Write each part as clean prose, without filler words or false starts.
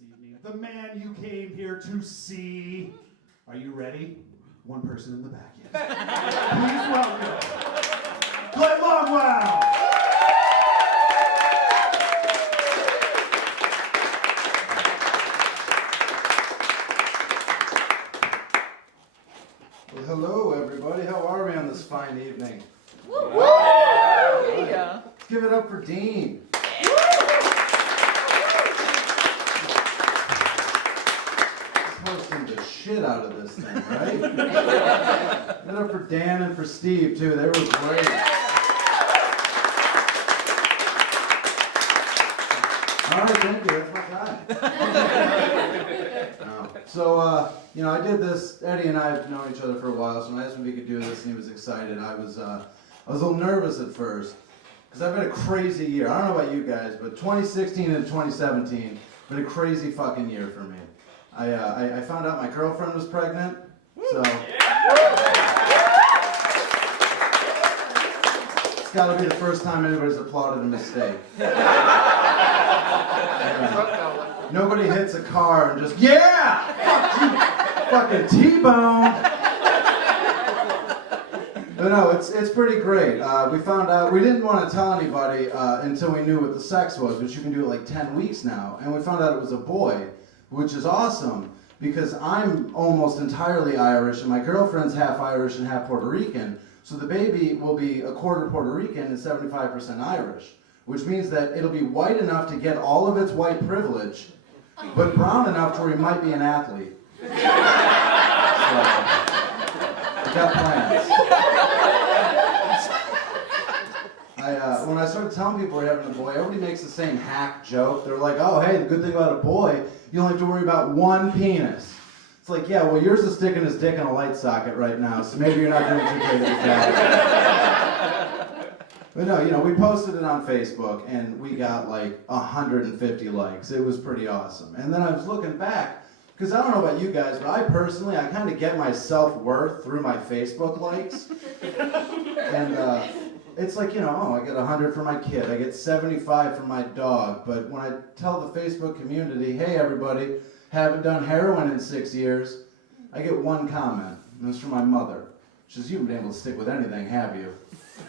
this evening, the man you came here to see. Are you ready? One person in the back, yes. Please welcome Glen Longwell. Well, hello, everybody. How are we on this fine evening? Woo! Woo! Yeah. Let's give it up for Dean. Hosting the shit out of this thing, right? Give it up for Dan and for Steve, too. They were great. All right, thank you. That's my time. So, I did this. Eddie and I have known each other for a while, so I asked him if he could do this, and he was excited. I was a little nervous at first, because I've had a crazy year. I don't know about you guys, but 2016 and 2017 been a crazy fucking year for me. I found out my girlfriend was pregnant, so it's got to be the first time anybody's applauded a mistake. Nobody hits a car and just, yeah! Fucking T-bone! But no, it's pretty great. We found out, we didn't want to tell anybody until we knew what the sex was, which you can do it like 10 weeks now. And we found out it was a boy, which is awesome, because I'm almost entirely Irish, and my girlfriend's half Irish and half Puerto Rican. So the baby will be a quarter Puerto Rican and 75% Irish, which means that it'll be white enough to get all of its white privilege, but brown enough to where he might be an athlete. So, we got plans. When I started telling people we're having a boy, everybody makes the same hack joke. They're like, oh, hey, the good thing about a boy, you only have to worry about one penis. It's like, yeah, well, yours is sticking his dick in a light socket right now, so maybe you're not doing too great at that. But no, we posted it on Facebook, and we got like 150 likes. It was pretty awesome. And then I was looking back, because I don't know about you guys, but I kind of get my self-worth through my Facebook likes. And it's like, I get 100 for my kid, I get 75 for my dog, but when I tell the Facebook community, hey everybody, haven't done heroin in 6 years, I get one comment, and it's from my mother. She says, you haven't been able to stick with anything, have you?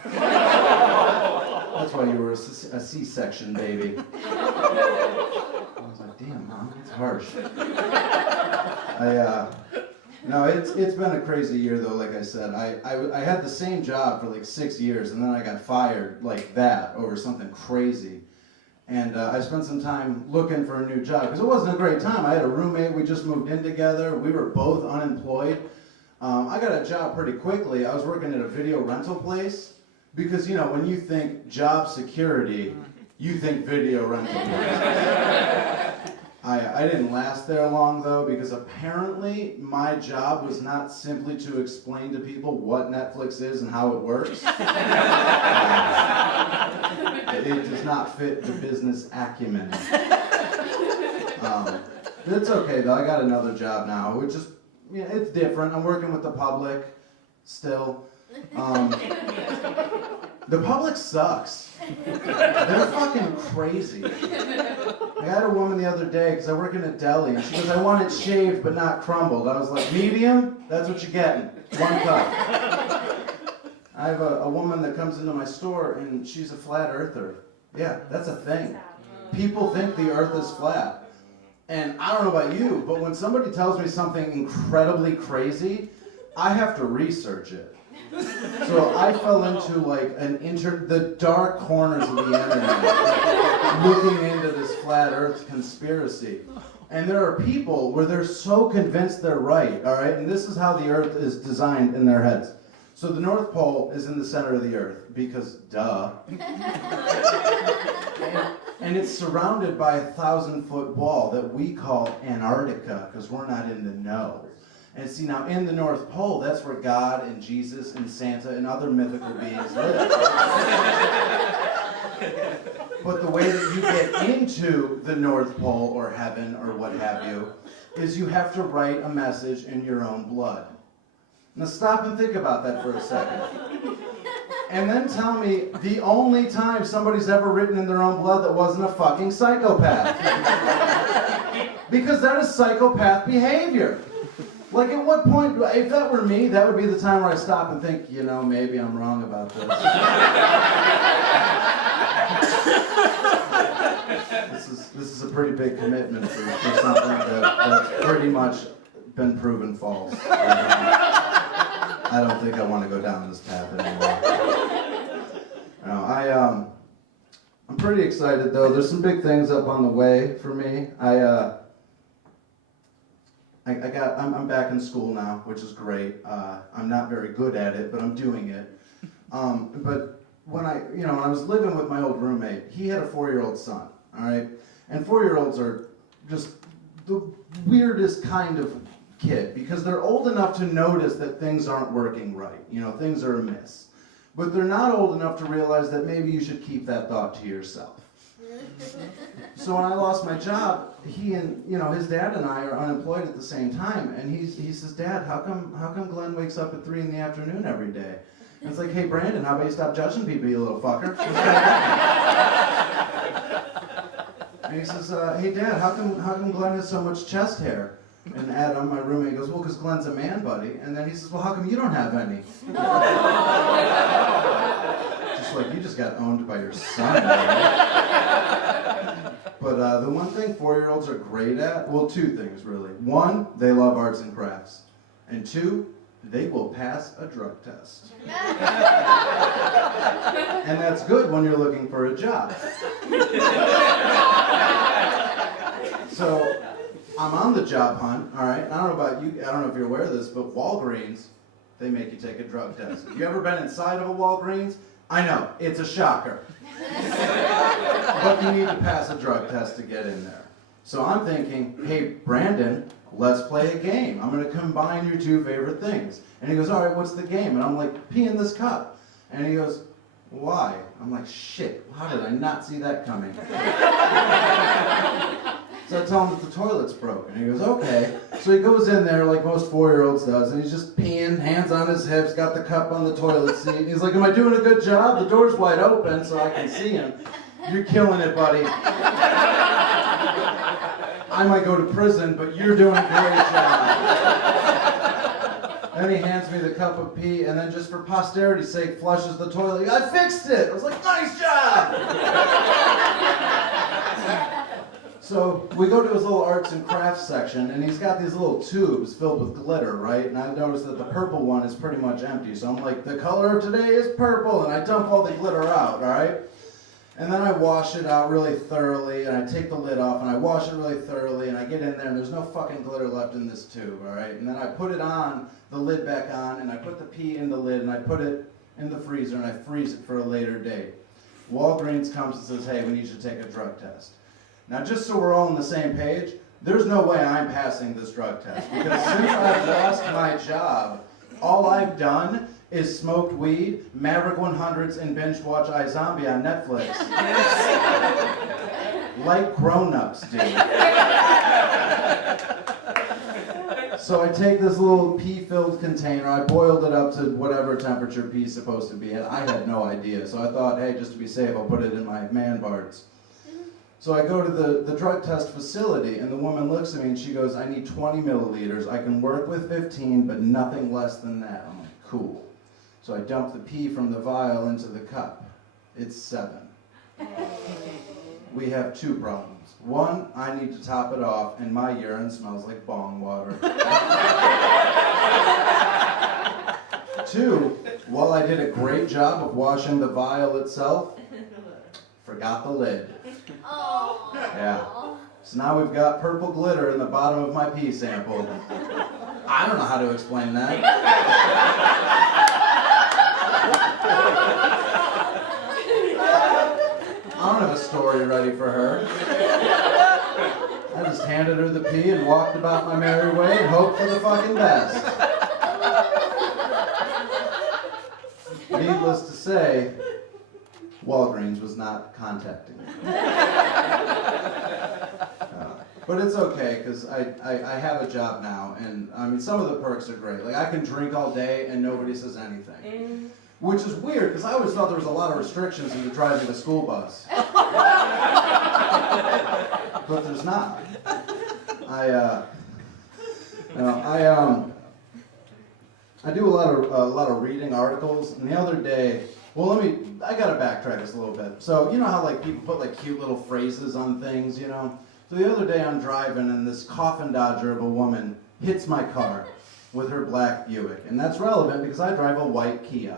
That's why you were a C-section baby. I was like, damn, Mom, it's harsh. No, it's been a crazy year though. Like I said, I had the same job for like 6 years, and then I got fired like that over something crazy. And I spent some time looking for a new job because it wasn't a great time. I had a roommate. We just moved in together. We were both unemployed. I got a job pretty quickly. I was working at a video rental place because when you think job security, you think video rental place. I didn't last there long, though, because apparently my job was not simply to explain to people what Netflix is and how it works. It does not fit the business acumen. But it's okay, though. I got another job now, which is, it's different. I'm working with the public still. The public sucks. They're fucking crazy. I had a woman the other day, because I work in a deli, and she goes, I want it shaved but not crumbled. I was like, medium? That's what you're getting. One cup. I have a woman that comes into my store, and she's a flat earther. Yeah, that's a thing. People think the earth is flat. And I don't know about you, but when somebody tells me something incredibly crazy, I have to research it. So I fell into like the dark corners of the internet, looking into this flat earth conspiracy. And there are people where they're so convinced they're right, all right? And this is how the earth is designed in their heads. So the North Pole is in the center of the earth, because duh. And it's surrounded by a 1,000-foot wall that we call Antarctica, because we're not in the know. And see, now in the North Pole, that's where God and Jesus and Santa and other mythical beings live. But the way that you get into the North Pole or heaven or what have you is you have to write a message in your own blood. Now stop and think about that for a second. And then tell me the only time somebody's ever written in their own blood that wasn't a fucking psychopath. Because that is psychopath behavior. Like, at what point, if that were me, that would be the time where I stop and think, you know, maybe I'm wrong about this. This is a pretty big commitment for something that's pretty much been proven false. I don't think I want to go down this path anymore. No, I'm pretty excited though. There's some big things up on the way for me. I'm back in school now, which is great. I'm not very good at it, but I'm doing it. But when I was living with my old roommate, he had a 4-year-old son, all right? And 4-year-olds are just the weirdest kind of kid because they're old enough to notice that things aren't working right, things are amiss. But they're not old enough to realize that maybe you should keep that thought to yourself. So when I lost my job, he and his dad and I are unemployed at the same time, and he says, "Dad, how come Glenn wakes up at 3 in the afternoon every day?" And it's like, "Hey Brandon, how about you stop judging people, you little fucker?" And he says, "Hey Dad, how come Glenn has so much chest hair?" And Adam, my roommate, goes, "Well, because Glenn's a man, buddy." And then he says, "Well, how come you don't have any?" Just like, you just got owned by your son, right? But the one thing 4-year-olds are great at, well, 2 things really. 1, they love arts and crafts. And 2, they will pass a drug test. And that's good when you're looking for a job. So, I'm on the job hunt, all right? I don't know about you, I don't know if you're aware of this, but Walgreens, they make you take a drug test. Have you ever been inside of a Walgreens? I know, it's a shocker. But you need to pass a drug test to get in there. So I'm thinking, hey, Brandon, let's play a game. I'm going to combine your 2 favorite things. And he goes, all right, what's the game? And I'm like, pee in this cup. And he goes, why? I'm like, shit, how did I not see that coming? So I tell him that the toilet's broken. He goes, okay. So he goes in there like most 4-year-olds does, and he's just peeing, hands on his hips, got the cup on the toilet seat. And he's like, am I doing a good job? The door's wide open so I can see him. You're killing it, buddy. I might go to prison, but you're doing a great job. Then he hands me the cup of pee, and then just for posterity's sake, flushes the toilet. I fixed it! I was like, nice job! So we go to his little arts and crafts section, and he's got these little tubes filled with glitter, right? And I noticed that the purple one is pretty much empty. So I'm like, the color of today is purple, and I dump all the glitter out, all right? And then I wash it out really thoroughly, and I take the lid off, and I wash it really thoroughly, and I get in there, and there's no fucking glitter left in this tube, all right? And then I put it on, the lid back on, and I put the pee in the lid, and I put it in the freezer, and I freeze it for a later date. Walgreens comes and says, hey, we need you to take a drug test. Now, just so we're all on the same page, there's no way I'm passing this drug test, because since I've lost my job, all I've done is smoked weed, Maverick 100s, and binge watch iZombie on Netflix. Like grown-ups do. So I take this little pee-filled container, I boiled it up to whatever temperature pee's supposed to be at. I had no idea, so I thought, hey, just to be safe, I'll put it in my man-bards. So I go to the drug test facility, and the woman looks at me and she goes, I need 20 milliliters. I can work with 15, but nothing less than that. I'm like, cool. So I dump the pee from the vial into the cup. It's 7. We have 2 problems. 1, I need to top it off, and my urine smells like bong water. 2, while I did a great job of washing the vial itself, forgot the lid. Oh. Yeah. So now we've got purple glitter in the bottom of my pee sample. I don't know how to explain that. I don't have a story ready for her. I just handed her the pee and walked about my merry way and hoped for the fucking best. Needless to say, Walgreens was not contacting me. But it's okay, because I have a job now, and I mean, some of the perks are great. Like, I can drink all day and nobody says anything. Which is weird, because I always thought there was a lot of restrictions into driving a school bus. But there's not. I do a lot of reading articles, and the other day, I gotta backtrack this a little bit. So you know how like people put like cute little phrases on things, you know? So the other day I'm driving, and this coffin dodger of a woman hits my car with her black Buick, and that's relevant because I drive a white Kia.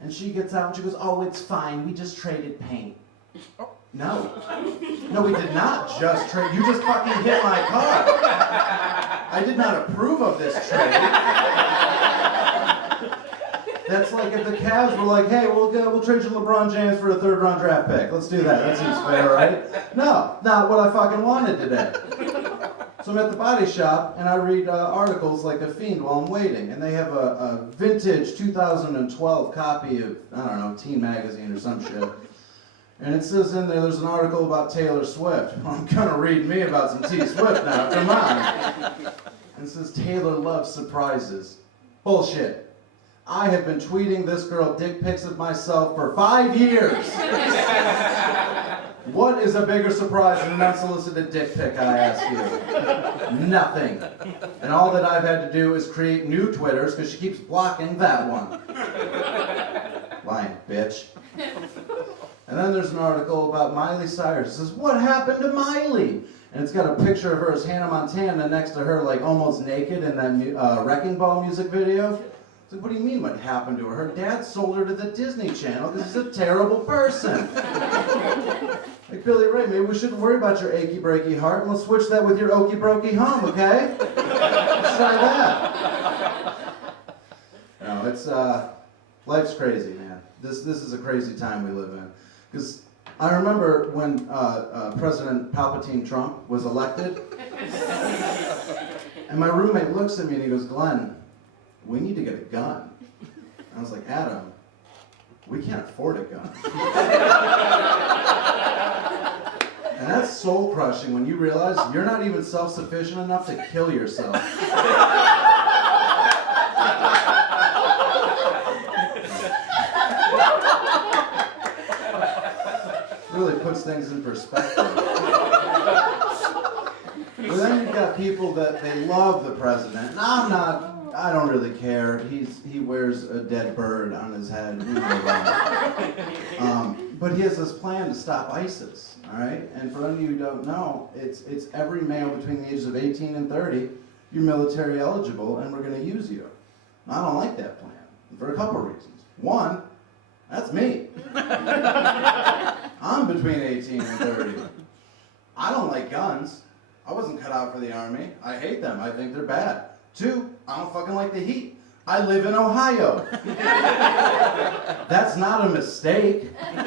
And she gets out and she goes, "Oh, it's fine. We just traded paint." No, we did not just trade. You just fucking hit my car. I did not approve of this trade. That's like if the Cavs were like, "Hey, we'll trade you LeBron James for a third-round draft pick. Let's do that. That seems fair, right?" No, not what I fucking wanted today. So I'm at the body shop and I read articles like a fiend while I'm waiting, and they have a vintage 2012 copy of, I don't know, Teen Magazine or some shit. And it says in there's an article about Taylor Swift. I'm gonna read me about some T Swift now, come on. And it says Taylor loves surprises. Bullshit. I have been tweeting this girl dick pics of myself for 5 years. What is a bigger surprise than an unsolicited dick pic, I ask you? Nothing. And all that I've had to do is create new Twitters because she keeps blocking that one. Lying bitch. And then there's an article about Miley Cyrus. It says, "What happened to Miley?" And it's got a picture of her as Hannah Montana next to her, like almost naked in that Wrecking Ball music video. It's like, what do you mean what happened to her? Her dad sold her to the Disney Channel because he's a terrible person. Like Billy Ray, maybe we shouldn't worry about your achy breaky heart, and let's switch that with your okey brokey hum, okay? Let's try that. No, it's life's crazy, man. This is a crazy time we live in. Because I remember when President Palpatine Trump was elected, and my roommate looks at me and he goes, "Glenn, we need to get a gun." I was like, "Adam, we can't afford a gun." And that's soul crushing when you realize you're not even self-sufficient enough to kill yourself. Really puts things in perspective. But then you've got people that they love the president, and I don't really care. He wears a dead bird on his head. But he has this plan to stop ISIS, all right? And for any of you who don't know, it's every male between the ages of 18 and 30, you're military eligible, and we're going to use you. And I don't like that plan for a couple reasons. One, that's me. I'm between 18 and 30. I don't like guns. I wasn't cut out for the army. I hate them. I think they're bad. Two, I don't fucking like the heat. I live in Ohio. That's not a mistake. And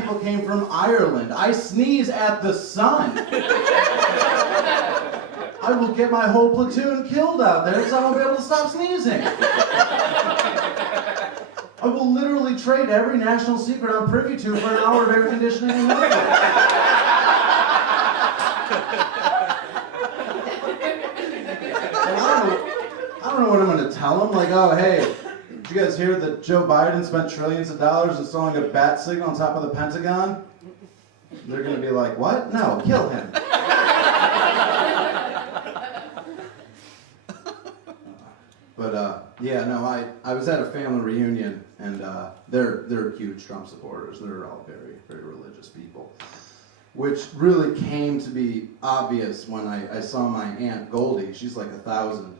people came from Ireland. I sneeze at the sun. I will get my whole platoon killed out there because I won't be able to stop sneezing. I will literally trade every national secret I'm privy to for an hour of air conditioning and Netflix. I don't know what I'm going to tell them. Like, "Oh, hey, did you guys hear that Joe Biden spent trillions of dollars installing a bat signal on top of the Pentagon?" They're going to be like, "What? No, kill him." But yeah, no, I was at a family reunion, and they're huge Trump supporters. They're all very, very religious people, which really came to be obvious when I saw my Aunt Goldie. She's like 1,000,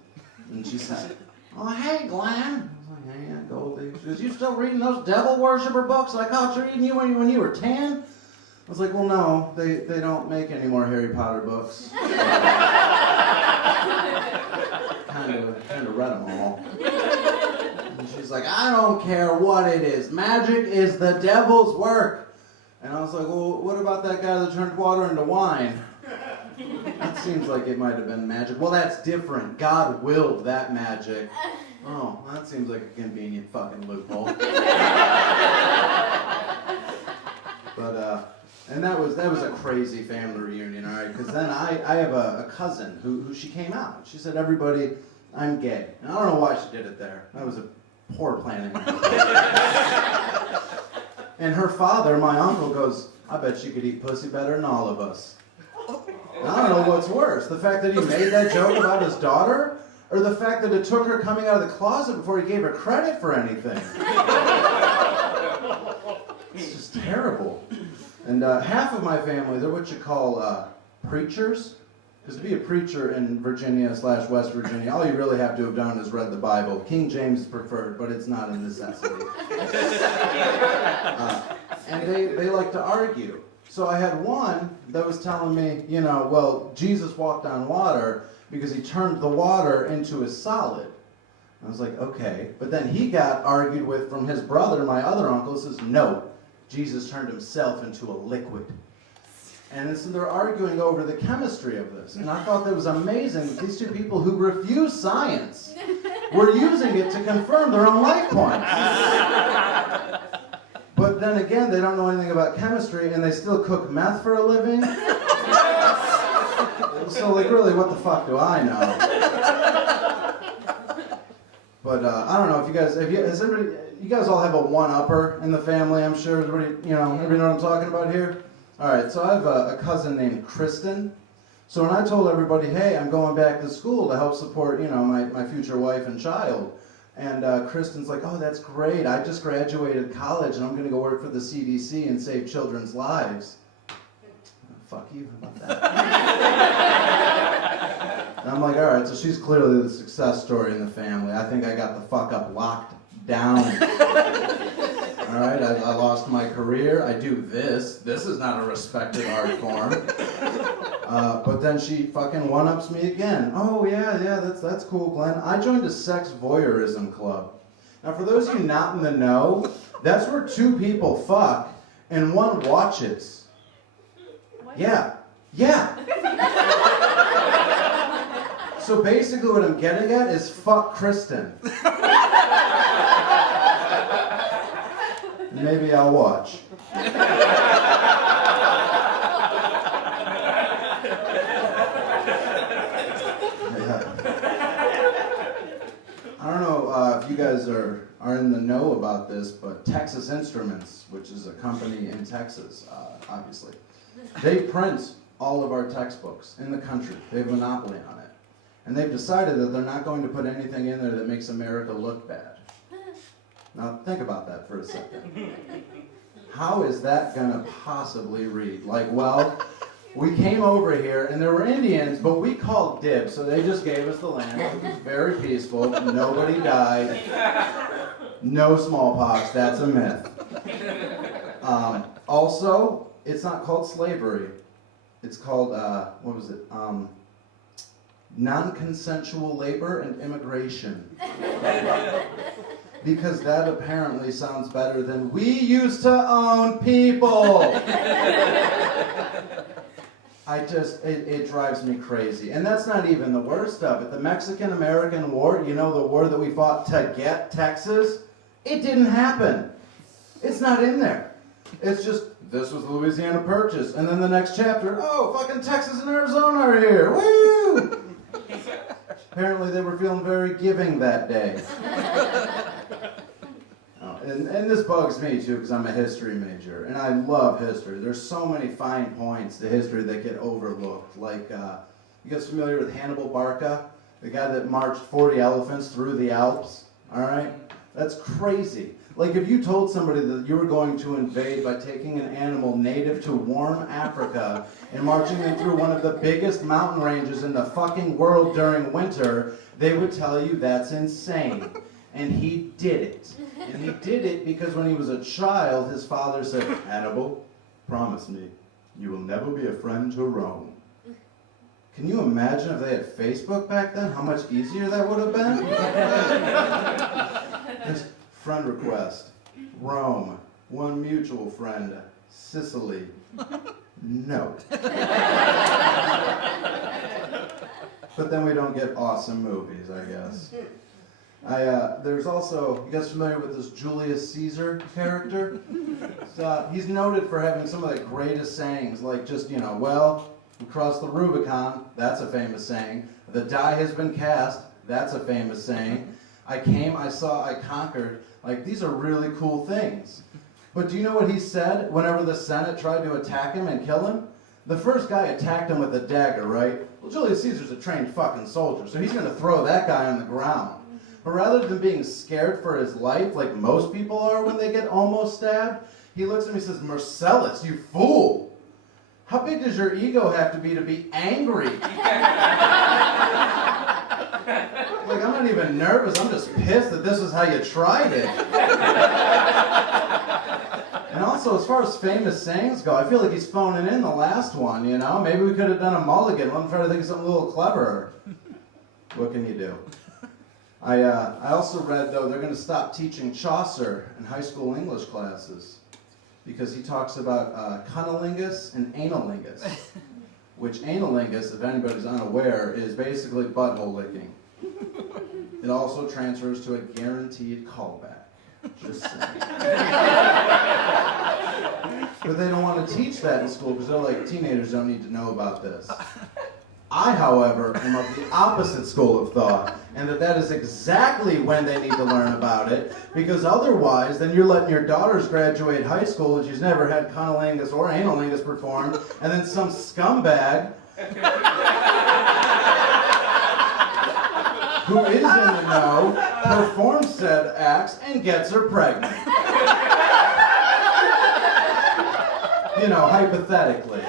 and she said, "Oh, hey, Glenn." I was like, "Hey, Aunt Goldie." She goes, "You still reading those devil worshiper books I caught you reading when you were 10? I was like, "Well, no, they don't make any more Harry Potter books." Kind of read them all. And she's like, "I don't care what it is. Magic is the devil's work." And I was like, "Well, what about that guy that turned water into wine? That seems like it might have been magic." "Well, that's different. God willed that magic." "Oh, that seems like a convenient fucking loophole." But and that was a crazy family reunion, all right? Because then I have a cousin who she came out. She said, "Everybody, I'm gay." And I don't know why she did it there. That was a poor planning. And her father, my uncle, goes, "I bet she could eat pussy better than all of us." And I I don't know what's worse, the fact that he made that joke about his daughter, or the fact that it took her coming out of the closet before he gave her credit for anything. It's just terrible. And half of my family, they're what you call preachers. Because to be a preacher in Virginia/West Virginia, all you really have to have done is read the Bible. King James is preferred, but it's not a necessity. And they like to argue. So I had one that was telling me, well, Jesus walked on water because he turned the water into a solid. I was like, okay. But then he got argued with from his brother, my other uncle, says, no, Jesus turned himself into a liquid. And so they're arguing over the chemistry of this. And I thought that was amazing that these two people who refuse science were using it to confirm their own life points. But then again, they don't know anything about chemistry, and they still cook meth for a living. So, really, what the fuck do I know? But I don't know if you guys, you guys all have a one-upper in the family, I'm sure. Everybody know what I'm talking about here? All right, so I have a cousin named Kristen. So when I told everybody, hey, I'm going back to school to help support, my future wife and child, and Kristen's like, oh, that's great. I just graduated college, and I'm going to go work for the CDC and save children's lives. Fuck you about that. And I'm like, all right, so she's clearly the success story in the family. I think I got the fuck up locked down. All right, I lost my career. I do this. This is not a respected art form. But then she fucking one-ups me again. Oh, yeah, that's cool, Glenn. I joined a sex voyeurism club. Now, for those of you not in the know, that's where two people fuck and one watches. What? Yeah. So basically what I'm getting at is fuck Kristen. Maybe I'll watch. I don't know if you guys are in the know about this, but Texas Instruments, which is a company in Texas, obviously, they print all of our textbooks in the country. They have a monopoly on it. And they've decided that they're not going to put anything in there that makes America look bad. Now, think about that for a second. How is that going to possibly read? Like, well, we came over here, and there were Indians, but we called dibs, so they just gave us the land. It was very peaceful. Nobody died. No smallpox. That's a myth. Also, it's not called slavery. It's called, non-consensual labor and immigration. Because that apparently sounds better than we used to own people. It drives me crazy. And that's not even the worst of it. The Mexican-American War, the war that we fought to get Texas, it didn't happen. It's not in there. It's just, this was the Louisiana Purchase. And then the next chapter, oh, fucking Texas and Arizona are here. Woo! Apparently they were feeling very giving that day. And this bugs me too, because I'm a history major, and I love history. There's so many fine points to history that get overlooked. Like, you guys familiar with Hannibal Barca? The guy that marched 40 elephants through the Alps? All right? That's crazy. Like, if you told somebody that you were going to invade by taking an animal native to warm Africa and marching them through one of the biggest mountain ranges in the fucking world during winter, they would tell you that's insane. And he did it. And he did it because when he was a child, his father said, Hannibal, promise me, you will never be a friend to Rome. Can you imagine if they had Facebook back then? How much easier that would have been? Just friend request, Rome, one mutual friend, Sicily. No. But then we don't get awesome movies, I guess. There's also, you guys familiar with this Julius Caesar character? He's noted for having some of the greatest sayings, like just, well, we crossed the Rubicon, that's a famous saying. The die has been cast, that's a famous saying. I came, I saw, I conquered. Like, these are really cool things. But do you know what he said whenever the Senate tried to attack him and kill him? The first guy attacked him with a dagger, right? Well, Julius Caesar's a trained fucking soldier, so he's gonna throw that guy on the ground. But rather than being scared for his life, like most people are when they get almost stabbed, he looks at me and says, Marcellus, you fool! How big does your ego have to be angry? Like, I'm not even nervous, I'm just pissed that this is how you tried it. And also, as far as famous sayings go, I feel like he's phoning in the last one, you know? Maybe we could have done a mulligan. Let him try to think of something a little cleverer. What can you do? I also read, though, they're going to stop teaching Chaucer in high school English classes because he talks about cunnilingus and analingus, which analingus, if anybody's unaware, is basically butthole licking. It also transfers to a guaranteed callback. Just saying. But they don't want to teach that in school because they're like, teenagers don't need to know about this. I, however, am of the opposite school of thought, and that is exactly when they need to learn about it, because otherwise, then you're letting your daughters graduate high school and she's never had cunnilingus or analingus performed, and then some scumbag who is in the know performs said acts and gets her pregnant. You know, hypothetically.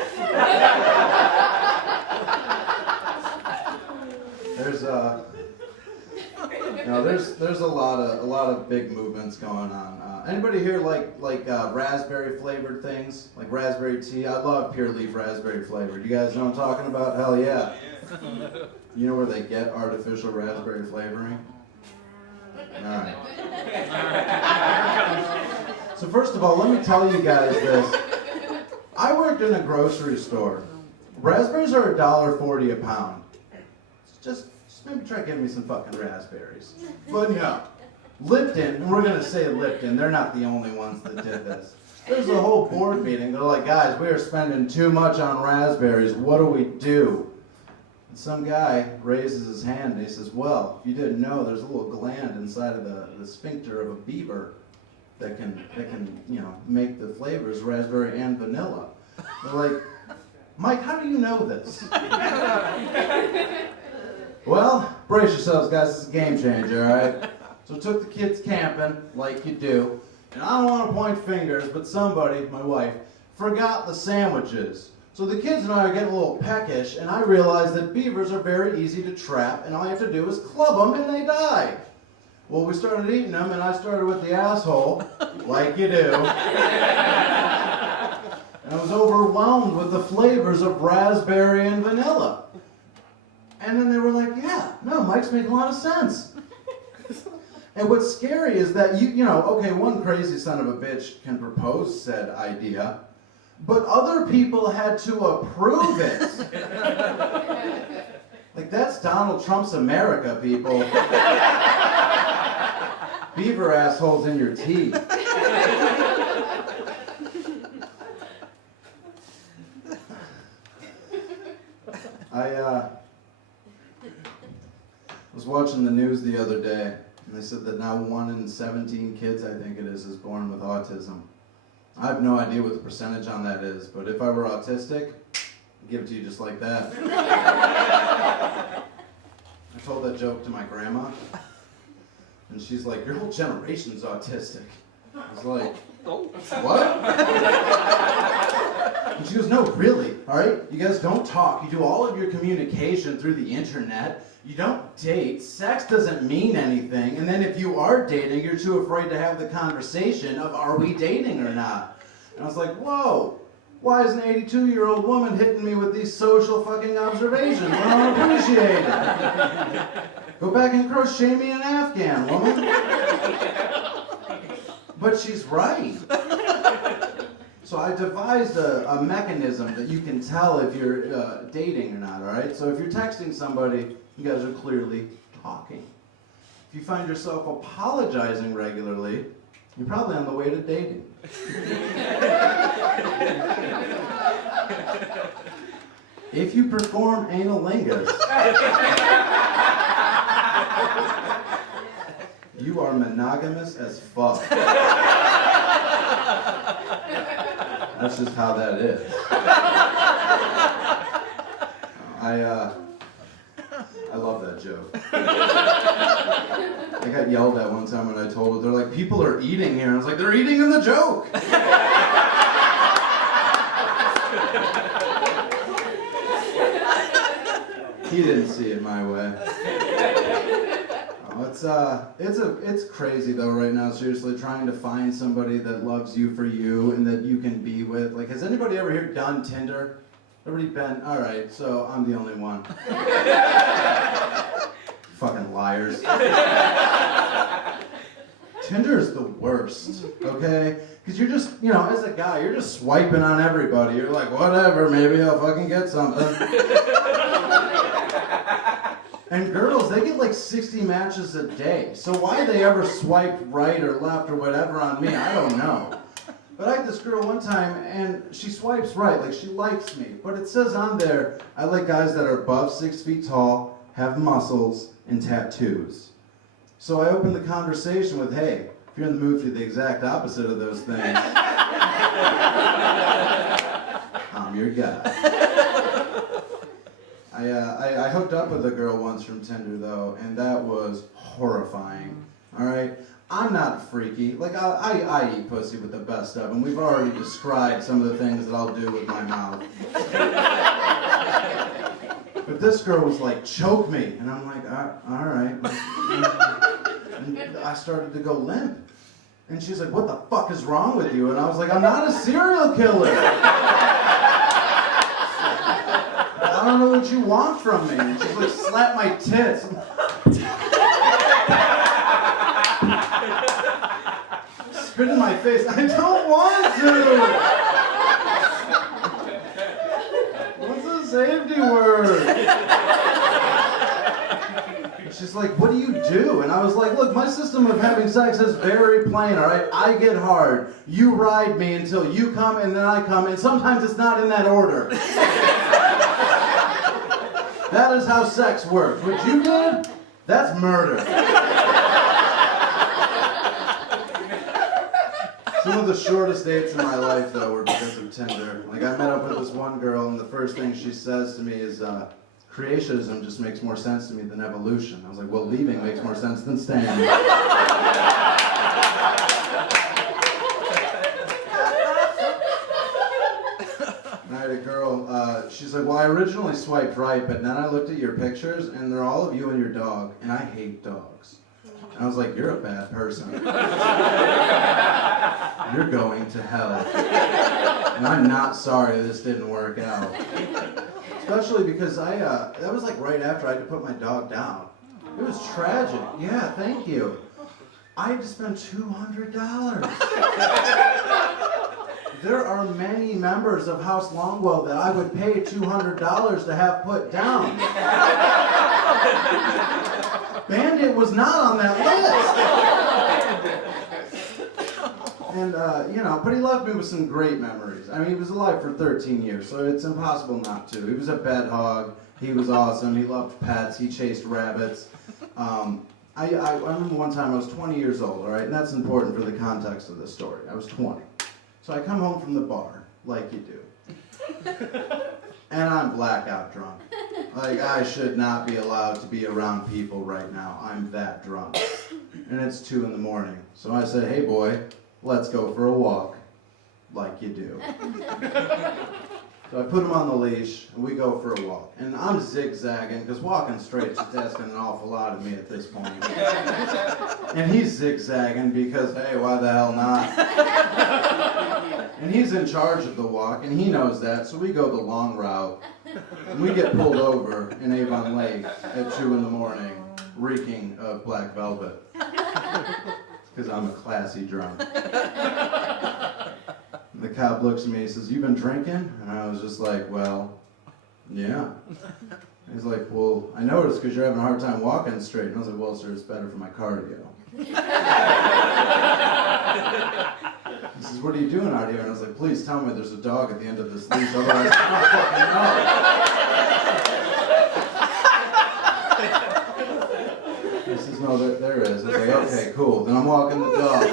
There's a lot of big movements going on. Anybody here like raspberry flavored things, like raspberry tea? I love pure leaf raspberry flavor. You guys know what I'm talking about? Hell yeah. You know where they get artificial raspberry flavoring? All right. So first of all, let me tell you guys this. I worked in a grocery store. Raspberries are $1.40 a pound. Just maybe try getting me some fucking raspberries. But no, Lipton, and we're gonna say Lipton, they're not the only ones that did this. There's a whole board meeting. They're like, guys, we are spending too much on raspberries. What do we do? And some guy raises his hand and he says, well, if you didn't know, there's a little gland inside of the sphincter of a beaver that can make the flavors raspberry and vanilla. They're like, Mike, how do you know this? Well, brace yourselves, guys. It's a game changer, all right? So took the kids camping, like you do. And I don't want to point fingers, but somebody, my wife, forgot the sandwiches. So the kids and I are getting a little peckish, and I realized that beavers are very easy to trap, and all you have to do is club them, and they die. Well, we started eating them, and I started with the asshole, like you do. And I was overwhelmed with the flavors of raspberry and vanilla. And then they were like, yeah, no, Mike's making a lot of sense. And what's scary is that, okay, one crazy son of a bitch can propose said idea, but other people had to approve it. Like, that's Donald Trump's America, people. Beaver assholes in your teeth. I was watching the news the other day, and they said that now 1 in 17 kids, I think it is born with autism. I have no idea what the percentage on that is, but if I were autistic, I'd give it to you just like that. I told that joke to my grandma, and she's like, your whole generation's autistic. I was like, what? And she goes, no, really, all right? You guys don't talk. You do all of your communication through the internet. You don't date. Sex doesn't mean anything. And then if you are dating, you're too afraid to have the conversation of, are we dating or not? And I was like, whoa, why is an 82-year-old woman hitting me with these social fucking observations? I don't appreciate it. Go back and crochet me an Afghan, woman. But she's right. So I devised a mechanism that you can tell if you're dating or not, all right? So if you're texting somebody, you guys are clearly talking. If you find yourself apologizing regularly, you're probably on the way to dating. If you perform analingus, you are monogamous as fuck. That's just how that is. I love that joke. I got yelled at one time when I told it. They're like, people are eating here. And I was like, they're eating in the joke. He didn't see it my way. Oh, it's crazy though right now. Seriously, trying to find somebody that loves you for you and that you can be with. Like, has anybody ever here done Tinder? Everybody been? All right, so I'm the only one. Fucking liars. Tinder is the worst, okay? Because you're just, you know, as a guy, you're just swiping on everybody. You're like, whatever, maybe I'll fucking get something. And girls, they get like 60 matches a day. So why they ever swipe right or left or whatever on me, I don't know. But I had this girl one time, and she swipes right, like she likes me. But it says on there, I like guys that are above 6 feet tall, have muscles, and tattoos. So I opened the conversation with, hey, if you're in the mood for the exact opposite of those things, I'm your guy. I hooked up with a girl once from Tinder, though, and that was horrifying, all right? I'm not freaky. Like, I eat pussy with the best of them. We've already described some of the things that I'll do with my mouth. But this girl was like, choke me. And I'm like, all right. And I started to go limp. And she's like, what the fuck is wrong with you? And I was like, I'm not a serial killer. I don't know what you want from me. And she's like, slap my tits. Spit in my face. I don't want to. What's a safety word? She's like, what do you do? And I was like, look, my system of having sex is very plain, all right? I get hard. You ride me until you come, and then I come, and sometimes it's not in that order. That is how sex works. What you did, that's murder. Some of the shortest dates in my life, though, were because of Tinder. Like, I met up with this one girl, and the first thing she says to me is, creationism just makes more sense to me than evolution. I was like, well, leaving makes more sense than staying. I had a girl, she's like, well, I originally swiped right, but then I looked at your pictures, and they're all of you and your dog, and I hate dogs. And I was like, you're a bad person. You're going to hell. And I'm not sorry this didn't work out. Especially because that was like right after I had to put my dog down. It was tragic. Yeah, thank you. I had to spend $200. There are many members of House Longwell that I would pay $200 to have put down. Bandit was not on that list. And, but he left me with some great memories. I mean, he was alive for 13 years, so it's impossible not to. He was a bed hog. He was awesome. He loved pets. He chased rabbits. I remember one time I was 20 years old, all right? And that's important for the context of this story. I was 20. So I come home from the bar, like you do. And I'm blackout drunk. Like, I should not be allowed to be around people right now. I'm that drunk. And it's 2 a.m. So I said, hey boy, let's go for a walk, like you do. So I put him on the leash, and we go for a walk. And I'm zigzagging, because walking straight is asking an awful lot of me at this point. And he's zigzagging because, hey, why the hell not? And he's in charge of the walk, and he knows that, so we go the long route. And we get pulled over in Avon Lake at 2 a.m, reeking of black velvet. Because I'm a classy drunk. The cop looks at me and says, you been drinking? And I was just like, well, yeah. He's like, well, I noticed because you're having a hard time walking straight. And I was like, well, sir, it's better for my cardio. He says, what are you doing out here? And I was like, please tell me there's a dog at the end of this leash, otherwise I don't fucking know. He says, no, there is. I was like, okay, cool. Then I'm walking the dog.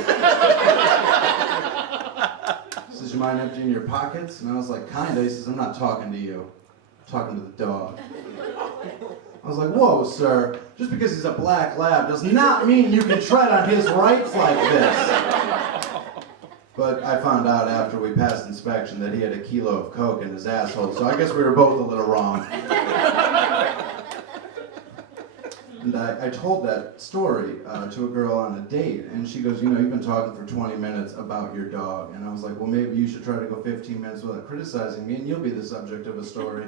He says, you mind emptying your pockets? And I was like, kinda. He says, I'm not talking to you. I'm talking to the dog. I was like, whoa, sir, just because he's a black lab does not mean you can tread on his rights like this. But I found out after we passed inspection that he had a kilo of coke in his asshole, so I guess we were both a little wrong. And I told that story to a girl on a date, and she goes, you know, you've been talking for 20 minutes about your dog. And I was like, well, maybe you should try to go 15 minutes without criticizing me, and you'll be the subject of a story.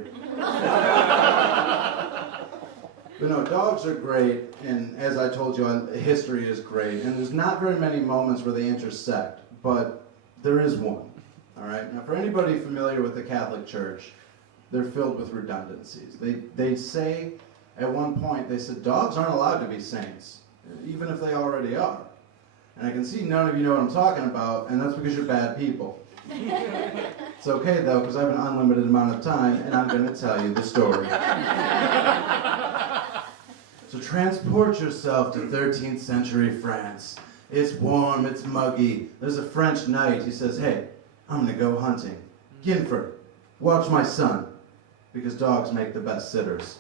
But no, dogs are great, and as I told you, history is great, and there's not very many moments where they intersect, but there is one, all right? Now, for anybody familiar with the Catholic Church, they're filled with redundancies. They say, at one point, they said, dogs aren't allowed to be saints, even if they already are. And I can see none of you know what I'm talking about, and that's because you're bad people. It's okay, though, because I have an unlimited amount of time, and I'm going to tell you the story. So transport yourself to 13th century France. It's warm, it's muggy. There's a French knight. He says, hey, I'm going to go hunting. Ginford, watch my son, because dogs make the best sitters.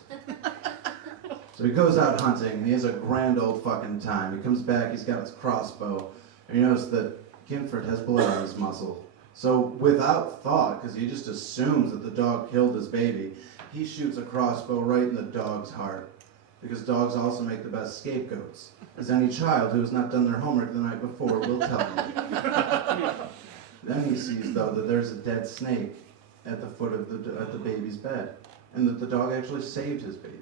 So he goes out hunting, and he has a grand old fucking time. He comes back, he's got his crossbow, and he notices that Ginford has blood on his muzzle. So without thought, because he just assumes that the dog killed his baby, he shoots a crossbow right in the dog's heart. Because dogs also make the best scapegoats, as any child who has not done their homework the night before will tell you. Then he sees, though, that there's a dead snake at the foot of the baby's bed, and that the dog actually saved his baby.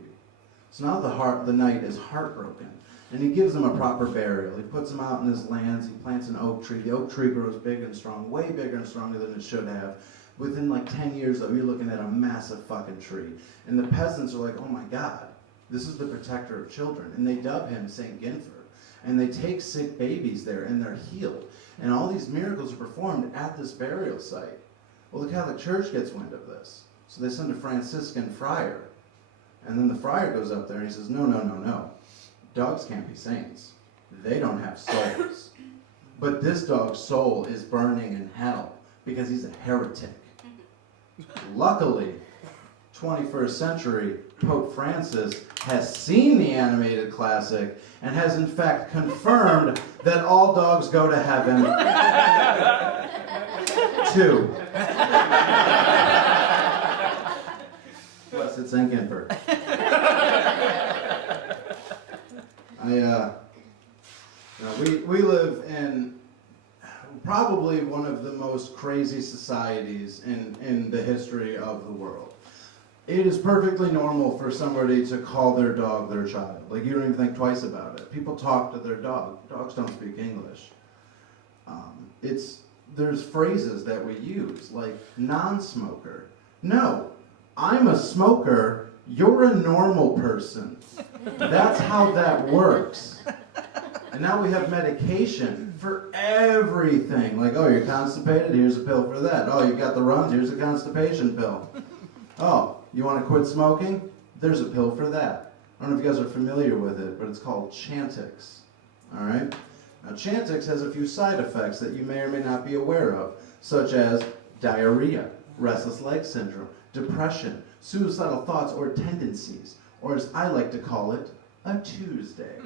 So now the knight is heartbroken, and he gives him a proper burial. He puts him out in his lands, he plants an oak tree. The oak tree grows big and strong, way bigger and stronger than it should have. Within like 10 years, though, you're looking at a massive fucking tree. And the peasants are like, oh my God, this is the protector of children. And they dub him St. Ginford. And they take sick babies there, and they're healed. And all these miracles are performed at this burial site. Well, the Catholic Church gets wind of this. So they send a Franciscan friar. And then the friar goes up there and he says, no, no, no, no. Dogs can't be saints. They don't have souls. But this dog's soul is burning in hell because he's a heretic. Luckily, 21st century Pope Francis has seen the animated classic and has in fact confirmed that all dogs go to heaven too. Blessed St. Ginford. We live in probably one of the most crazy societies in the history of the world. It is perfectly normal for somebody to call their dog their child. Like, you don't even think twice about it. People talk to their dog. Dogs don't speak English. There's phrases that we use, like non-smoker. No, I'm a smoker. You're a normal person. That's how that works. And now we have medication for everything. Like, oh, you're constipated? Here's a pill for that. Oh, you got the runs? Here's a constipation pill. Oh, you want to quit smoking? There's a pill for that. I don't know if you guys are familiar with it, but it's called Chantix. All right? Now, Chantix has a few side effects that you may or may not be aware of, such as diarrhea, restless leg syndrome, depression, suicidal thoughts or tendencies, or as I like to call it, a Tuesday.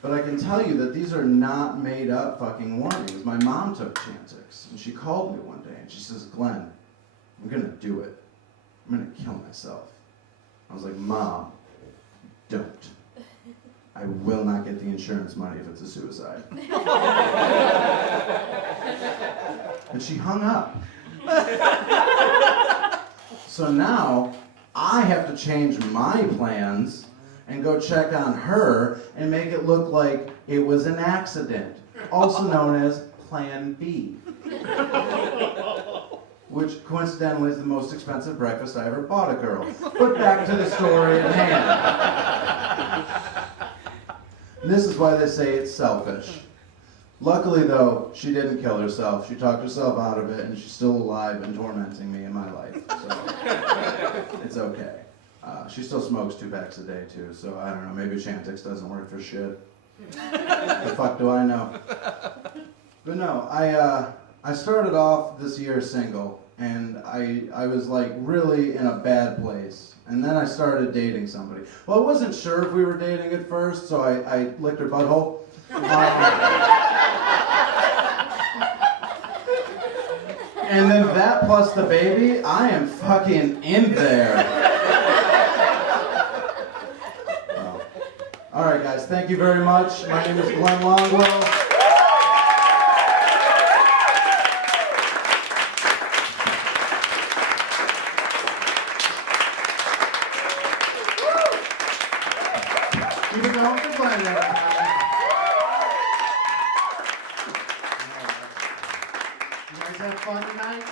But I can tell you that these are not made up fucking warnings. My mom took Chantix, and she called me one day, and she says, Glenn, I'm gonna do it. I'm gonna kill myself. I was like, Mom, don't. I will not get the insurance money if it's a suicide. And she hung up. So now, I have to change my plans and go check on her and make it look like it was an accident, also known as Plan B. Which coincidentally is the most expensive breakfast I ever bought a girl. But back to the story at hand. And this is why they say it's selfish. Luckily, though, she didn't kill herself. She talked herself out of it, and she's still alive and tormenting me in my life. So it's okay. She still smokes 2 packs a day, too, so I don't know. Maybe Chantix doesn't work for shit. The fuck do I know? But no, I started off this year single, and I was like really in a bad place. And then I started dating somebody. Well, I wasn't sure if we were dating at first, so I licked her butthole. And then that plus the baby, I am fucking in there. Well, all right, guys, thank you very much. My name is Glen Longwell. Keep it going for Glen, everybody. You guys have fun tonight?